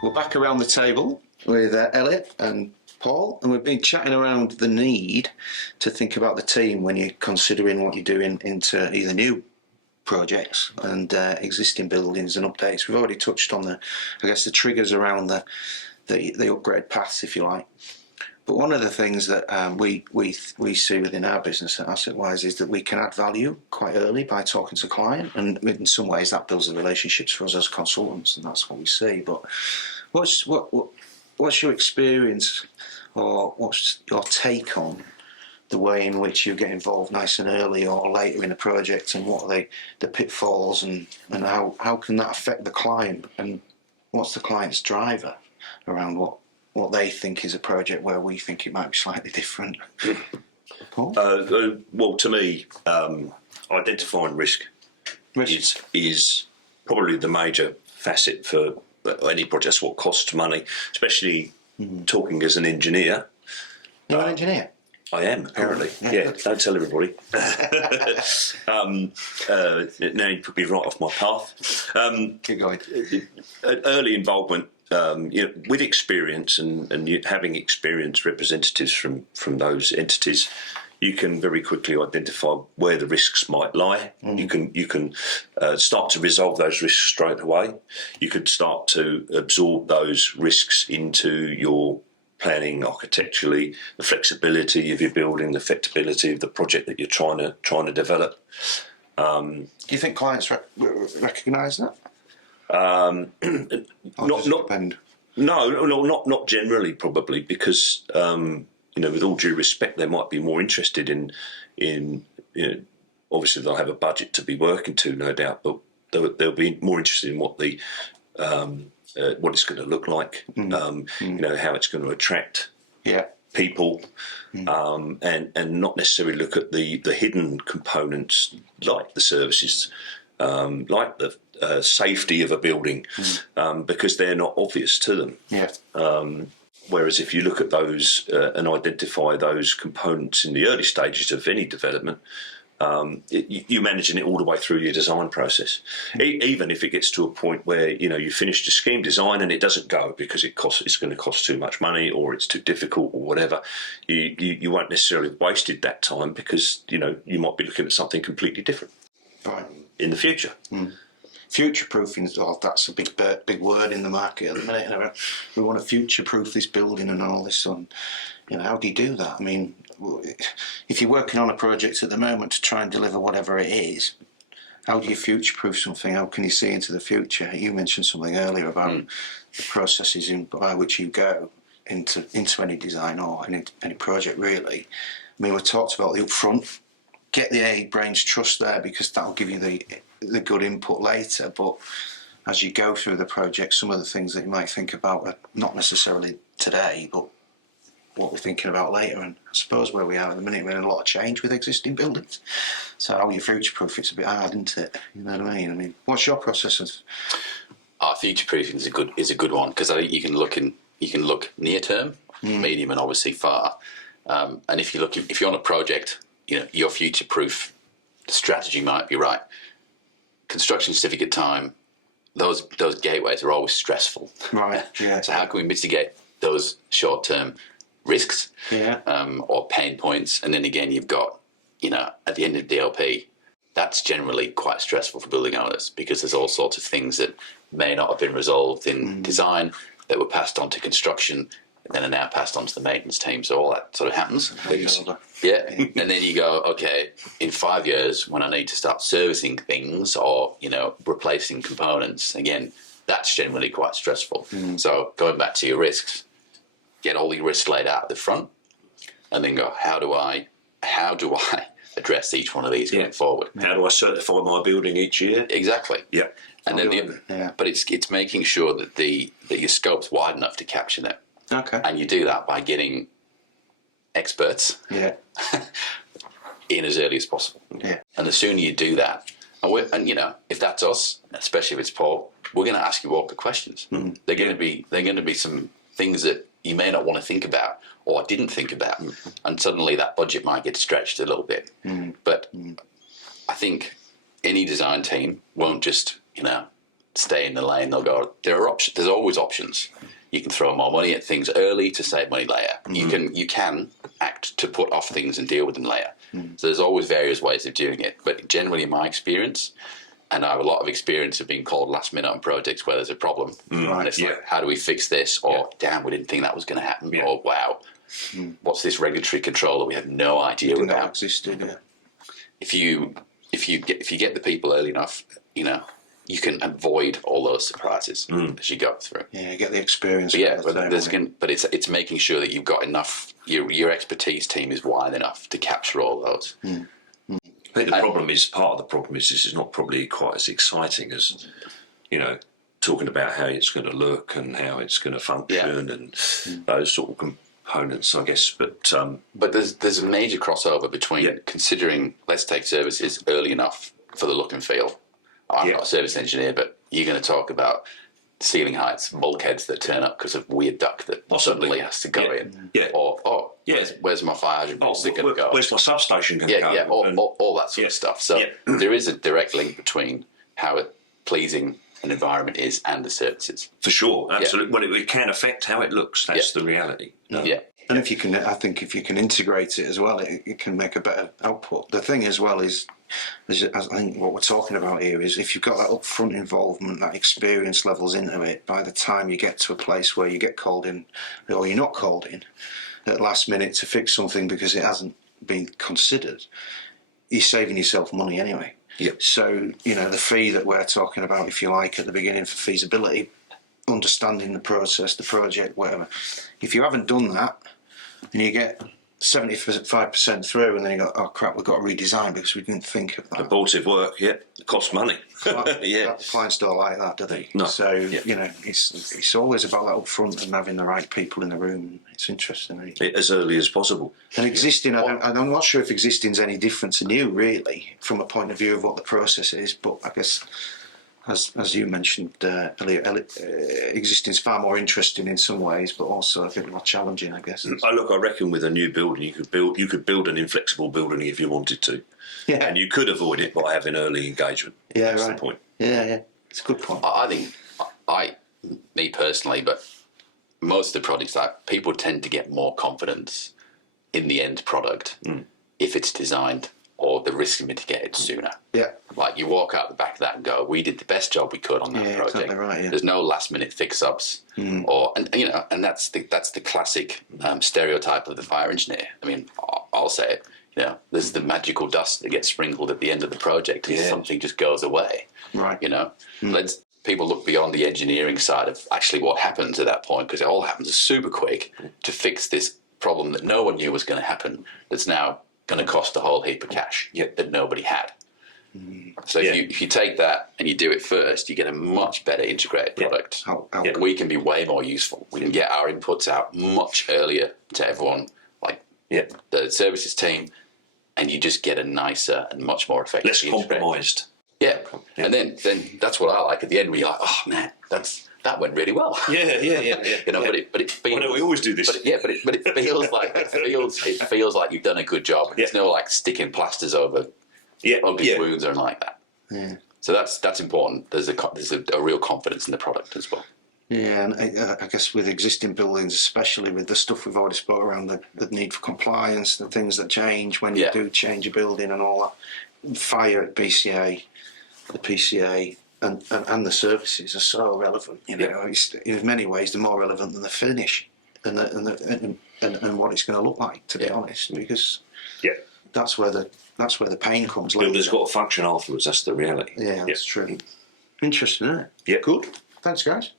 We're back around the table with Elliot and Paul, and we've been chatting around the need to think about the team when you're considering what you're doing into either new projects and existing buildings and updates. We've already touched on the triggers around the upgrade paths, if you like. But one of the things that we see within our business at AssetWise is that we can add value quite early by talking to client, and in some ways that builds the relationships for us as consultants, and that's what we see. But what's your experience, or what's your take on the way in which you get involved nice and early or later in a project, and what are the pitfalls, and how can that affect the client, and what's the client's driver around what they think is a project where we think it might be slightly different? Paul? Well, to me, identifying risk is probably the major facet for any project. That's what costs money, especially talking as an engineer. You're an engineer? I am, apparently. Yeah, don't tell everybody. Now you put me right off my path. Keep going. Early involvement, with experience and having experienced representatives from those entities, you can very quickly identify where the risks might lie. You can start to resolve those risks straight away. You could start to absorb those risks into your planning architecturally, the flexibility of your building, the effectability of the project that you're trying to develop. Do you think clients recognise that? Not generally, probably, because with all due respect, they might be more interested in obviously they'll have a budget to be working to, no doubt, but they'll be more interested in what it's going to look like, how it's going to attract people, and not necessarily look at the hidden components like the services, like the safety of a building, because they're not obvious to them. Whereas if you look at those and identify those components in the early stages of any development, you're managing it all the way through your design process. Even if it gets to a point where you finished your scheme design and it doesn't go because it's going to cost too much money, or it's too difficult, or whatever, you won't necessarily have wasted that time, because you might be looking at something completely different in the future. Future-proofing, that's a big word in the market at the minute. We want to future-proof this building and all this. How do you do that? I mean, if you're working on a project at the moment to try and deliver whatever it is, how do you future-proof something? How can you see into the future? You mentioned something earlier about the processes by which you go into any design or any project, really. I mean, we talked about the upfront. Get the brains trust there, because that'll give you the good input later. But as you go through the project, some of the things that you might think about are not necessarily today, but what we're thinking about later. And I suppose where we are at the minute, we're in a lot of change with existing buildings. So how you future-proof, it's a bit hard, isn't it? You know what I mean? I mean, what's your process of? Future-proofing is a good one, because I think you can look near term, medium, and obviously far. And if you're on a project, your future-proof strategy might be right. Construction certificate time, those gateways are always stressful. Right. Yeah. So how can we mitigate those short-term risks or pain points? And then again, you've got, at the end of DLP, that's generally quite stressful for building owners, because there's all sorts of things that may not have been resolved in design that were passed on to construction, and then are now passed on to the maintenance team. So all that sort of happens. And then you go, okay, in 5 years, when I need to start servicing things or, replacing components, again, that's generally quite stressful. So going back to your risks, get all your risks laid out at the front, and then go, how do I address each one of these going forward? How do I certify my building each year? Exactly. Yeah. And then but it's making sure that your scope's wide enough to capture that. Okay. And you do that by getting experts in as early as possible. Yeah. And the sooner you do that, and if that's us, especially if it's Paul, we're going to ask you awkward questions. They're going to be some things that you may not want to think about or didn't think about, and suddenly that budget might get stretched a little bit. But I think any design team won't just stay in the lane. They'll go, there are options. There's always options. You can throw more money at things early to save money later. You can act to put off things and deal with them later. So there's always various ways of doing it. But generally, in my experience, and I have a lot of experience of being called last minute on projects where there's a problem. And it's like, how do we fix this? Or, damn, we didn't think that was going to happen. Or, wow, what's this regulatory control that we have no idea Didn't know about? existed, yeah. If you get the people early enough, you know, you can avoid all those surprises as you go through. Yeah, get the experience. But yeah, all the time, but it's making sure that you've got enough. Your expertise team is wide enough to capture all those. I think part of the problem is this is not probably quite as exciting as, you know, talking about how it's going to look and how it's going to function and those sort of components, I guess. But there's a major crossover between considering, let's take services early enough for the look and feel. I'm not a service engineer, but you're going to talk about ceiling heights, bulkheads that turn up because of weird duct that suddenly has to go in. Yeah. Or where's my fire hydrant going to go? Where's my substation going to go? Yeah, all that sort of stuff. So there is a direct link between how pleasing an environment is and the services. For sure, absolutely. Well, it can affect how it looks. That's the reality. Yeah. And if you can, I think if you can integrate it as well, it can make a better output. The thing as well is I think what we're talking about here is if you've got that upfront involvement, that experience levels into it, by the time you get to a place where you get called in, or you're not called in at last minute to fix something because it hasn't been considered, you're saving yourself money anyway. Yep. So, you know, the fee that we're talking about, if you like, at the beginning for feasibility, understanding the process, the project, whatever. If you haven't done that, and you get 75% through, and then you go, oh crap, we've got to redesign because we didn't think of that. Abortive work, it costs money. Clients don't like that, do they? No. So, you know, it's always about that up front and having the right people in the room. It's interesting. Isn't it? As early as possible. And existing, I'm not sure if existing's any different to new, really, from a point of view of what the process is, but I guess, as you mentioned earlier, existing's far more interesting in some ways, but also a bit more challenging, I guess. I reckon with a new building, you could build an inflexible building if you wanted to, and you could avoid it by having early engagement. Yeah, that's right. the point. Yeah, it's a good point. I think, me personally, but most of the projects, people tend to get more confidence in the end product if it's designed or the risk mitigated sooner. Yeah. Like you walk out the back of that and go, we did the best job we could on that project. Exactly right, yeah. There's no last minute fix ups and that's the classic stereotype of the fire engineer. I mean, I'll say it, you know, there's the magical dust that gets sprinkled at the end of the project and something just goes away. Right. You know, people look beyond the engineering side of actually what happens at that point, because it all happens super quick to fix this problem that no one knew was going to happen. That's now going to cost a whole heap of cash that nobody had. So if you take that and you do it first, you get a much better integrated product. We can be way more useful. We can get our inputs out much earlier to everyone, like the services team, and you just get a nicer and much more effective. Less compromised. Yeah. And then that's what I like at the end. Where you're like, oh man, that went really well. Yeah. You know, but it feels. Why don't we always do this? But it feels like it feels like you've done a good job. There's no like sticking plasters over ugly wounds or anything like that. Yeah. So that's important. There's a real confidence in the product as well. Yeah, and I guess with existing buildings, especially with the stuff we've already spoke around, the need for compliance, the things that change when you do change a building and all that. Fire, BCA, the PCA, and the services are so relevant. You know, it's, in many ways, they're more relevant than the finish and what it's going to look like. To be honest, because that's where the pain comes. Building's got to function afterwards. That's the reality. Yeah, that's true. Interesting, isn't it? Yeah, good. Thanks, guys.